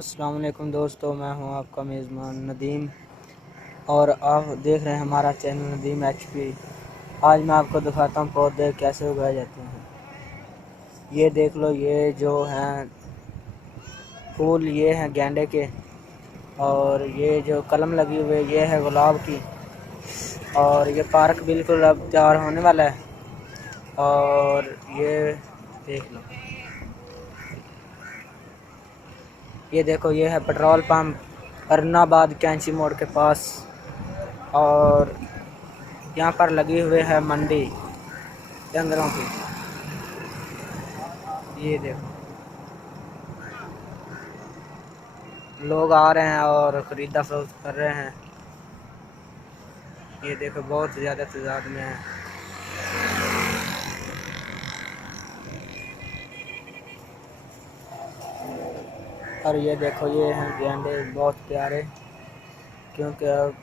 अस्सलाम वालेकुम दोस्तों, मैं हूं आपका मेज़बान नदीम और आप देख रहे हैं हमारा चैनल नदीम एचपी। आज मैं आपको दिखाता हूं पौधे कैसे उगाए जाते हैं। ये देख लो, ये जो हैं फूल ये हैं गेंदे के, और ये जो कलम लगी हुई है ये है गुलाब की। और ये पार्क बिल्कुल अब तैयार होने वाला है। और ये देख लो, ये देखो, ये है पेट्रोल पंप अरनाबाद कैंची मोड़ के पास। और यहाँ पर लगी हुई है मंडी डंगरों की। ये देखो, लोग आ रहे हैं और खरीदा फरोख्त कर रहे हैं। ये देखो, बहुत ज़्यादा तादाद में है। और ये देखो, ये हैं गेंडे बहुत प्यारे, क्योंकि अब